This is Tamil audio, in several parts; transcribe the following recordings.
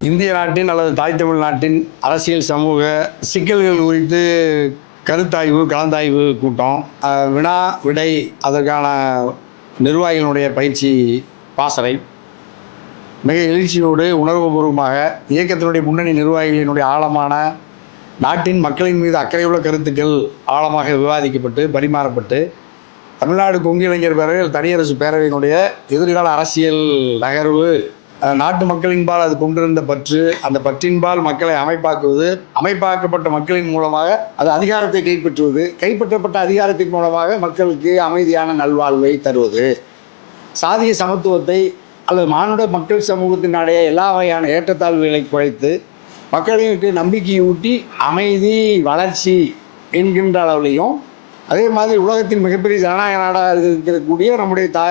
இந்திய நாட்டின் அல்லது தாய் தமிழ் நாட்டின் அரசியல் சமூக சிக்கல்கள் குறித்து கருத்தாய்வு கலந்தாய்வு கூட்டம் வினா விடை அதற்கான நிர்வாகிகளுடைய பயிற்சி பாசறை. மிக எழுச்சியோடு உணர்வுபூர்வமாக இயக்கத்தினுடைய முன்னணி நிர்வாகிகளினுடைய ஆழமான நாட்டின் மக்களின் மீது அக்கறையுள்ள கருத்துக்கள் ஆழமாக விவாதிக்கப்பட்டு பரிமாறப்பட்டு தமிழ்நாடு கொங்கு இளைஞர் பேரவையில் தனியரசு பேரவையினுடைய எதிர்கால அரசியல் நகர்வு நாட்டு மக்களின்பால் அது கொண்டிருந்த பற்று. அந்த பற்றின்பால் மக்களை அமைப்பாக்குவது அமைப்பாக்கப்பட்ட மக்களின் மூலமாக அது அதிகாரத்தை கைப்பற்றுவது கைப்பற்றப்பட்ட அதிகாரத்தின் மூலமாக மக்களுக்கு அமைதியான நல்வாழ்வை தருவது. சாதிய சமத்துவத்தை அல்லது மானுட மக்கள் சமூகத்தினுடைய எல்லா வகையான ஏற்றத்தாழ்வுகளை குறைத்து மக்களுக்கு நம்பிக்கையை ஊட்டி அமைதி வளர்ச்சி என்கின்ற அளவுலையும் அதே மாதிரி உலகத்தின் மிகப்பெரிய ஜனநாயக நாடாக இருக்கக்கூடிய நம்முடைய தா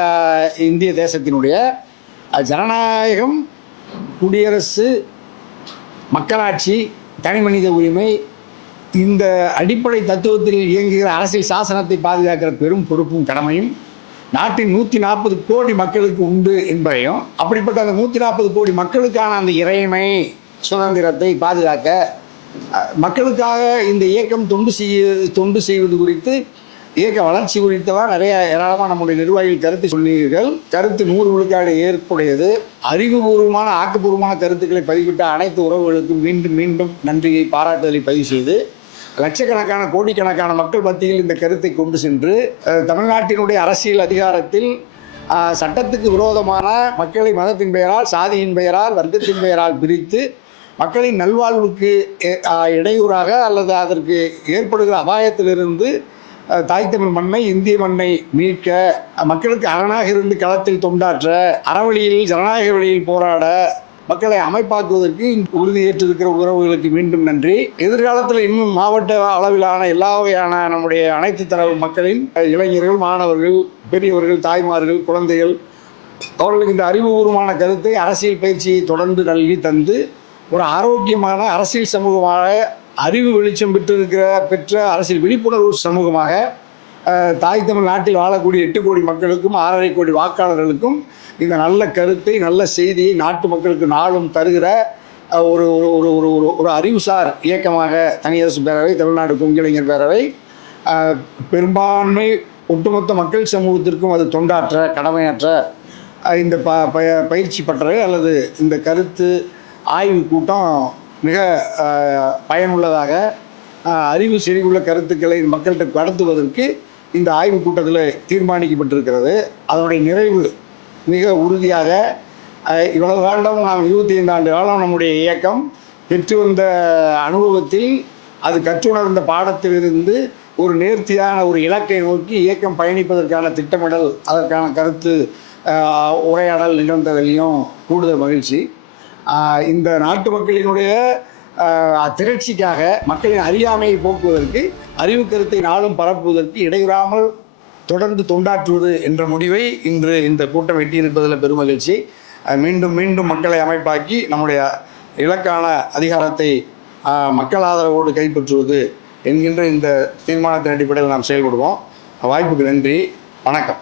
இந்திய தேசத்தினுடைய ஜனநாயகம் குடியரசு மக்களாட்சி தனிமனித உரிமை இந்த அடிப்படை தத்துவத்தில் இயங்குகிற அரசியல் சாசனத்தை பாதுகாக்கிற பெரும் பொறுப்பும் கடமையும் நாட்டின் நூற்றி நாற்பது கோடி மக்களுக்கு உண்டு என்பதையும் அப்படிப்பட்ட அந்த நூற்றி நாற்பது கோடி மக்களுக்கான அந்த இறைமை சுதந்திரத்தை பாதுகாக்க மக்களுக்காக இந்த இயக்கம் தொண்டு செய்ய தொண்டு செய்வது குறித்து இயக்க வளர்ச்சி குறித்தவா நிறைய ஏராளமாக நம்முடைய நிர்வாகிகள் கருத்து சொன்னீர்கள் கருத்து நூறு விழுக்காடு ஏற்புடையது. அறிவுபூர்வமான ஆக்கப்பூர்வமான கருத்துக்களை பதிவிட்ட அனைத்து உறவுகளுக்கும் மீண்டும் மீண்டும் நன்றியை பாராட்டுதலை பதிவு செய்து லட்சக்கணக்கான கோடிக்கணக்கான மக்கள் மத்தியில் இந்த கருத்தை கொண்டு சென்று தமிழ்நாட்டினுடைய அரசியல் அதிகாரத்தில் சட்டத்துக்கு விரோதமான மக்களை மதத்தின் பெயரால் சாதியின் பெயரால் வர்க்கத்தின் பெயரால் பிரித்து மக்களின் நல்வாழ்வுக்கு இடையூறாக அல்லது அதற்கு ஏற்படுகிற அபாயத்திலிருந்து தாய் தமிழ் மண்ணை இந்திய மண்ணை மீட்க மக்களுக்கு அரணாக இருந்து களத்தில் தொண்டாற்ற அறவழியில் ஜனநாயக வழியில் போராட மக்களை அமைப்பாக்குவதற்கு உறுதியேற்றிருக்கிற உறவுகளுக்கு மீண்டும் நன்றி. எதிர்காலத்தில் இன்னும் மாவட்ட அளவிலான எல்லா வகையான நம்முடைய அனைத்து தரவு மக்களின் இளைஞர்கள் மாணவர்கள் பெரியவர்கள் தாய்மார்கள் குழந்தைகள் அவர்களுக்கு இந்த அறிவுபூர்வமான கருத்தை அரசியல் பயிற்சியை தொடர்ந்து நல்கி தந்து ஒரு ஆரோக்கியமான அரசியல் சமூகமாக அறிவு வெளிச்சம் பெற்றிருக்கிற பெற்ற அரசியல் விழிப்புணர்வு சமூகமாக தாய் தமிழ் நாட்டில் வாழக்கூடிய எட்டு கோடி மக்களுக்கும் ஆறரை கோடி வாக்காளர்களுக்கும் இந்த நல்ல கருத்தை நல்ல செய்தியை நாட்டு மக்களுக்கு நாளும் தருகிற ஒரு ஒரு ஒரு ஒரு ஒரு ஒரு அறிவுசார் இயக்கமாக தனியரசு பேரவை தமிழ்நாடு கொங்கிளைஞர் பேரவை பெரும்பான்மை ஒட்டுமொத்த மக்கள் சமூகத்திற்கும் அது தொண்டாற்ற கடமையாற்ற இந்த ப பய- பயிற்சி பட்டறை அல்லது இந்த கருத்து ஆய்வு கூட்டம் மிக பயனுள்ளதாக அறிவு செறிவுள்ள கருத்துக்களை மக்கள்கிட்ட கடத்துவதற்கு இந்த ஆய்வு கூட்டத்தில் தீர்மானிக்கப்பட்டிருக்கிறது. அதனுடைய நிறைவு மிக உறுதியாக இவ்வளவு காலம் நாம் இருபத்தி ஐந்து ஆண்டு காலம் நம்முடைய இயக்கம் பெற்று வந்த அனுபவத்தில் அது கற்றுணர்ந்த பாடத்திலிருந்து ஒரு நேர்த்தியான ஒரு இலக்கை நோக்கி இயக்கம் பயணிப்பதற்கான திட்டமிடல் அதற்கான கருத்து உரையாடல் நிகழ்ந்ததிலையும் கூடுதல் மகிழ்ச்சி. இந்த நாட்டு மக்களினுடைய திரட்சிக்காக மக்களின் அறியாமையை போக்குவதற்கு அறிவு கருத்தை நாளும் பரப்புவதற்கு இடையூறாமல் தொடர்ந்து தொண்டாற்றுவது என்ற முடிவை இன்று இந்த கூட்டம் எட்டியிருப்பதில் பெருமகிழ்ச்சி. மீண்டும் மீண்டும் மக்களை அமைப்பாக்கி நம்முடைய இலக்கான அதிகாரத்தை மக்கள் ஆதரவோடு கைப்பற்றுவது என்கின்ற இந்த தீர்மானத்தின் அடிப்படையில் நாம் செயல்படுவோம். வாய்ப்புக்கு நன்றி. வணக்கம்.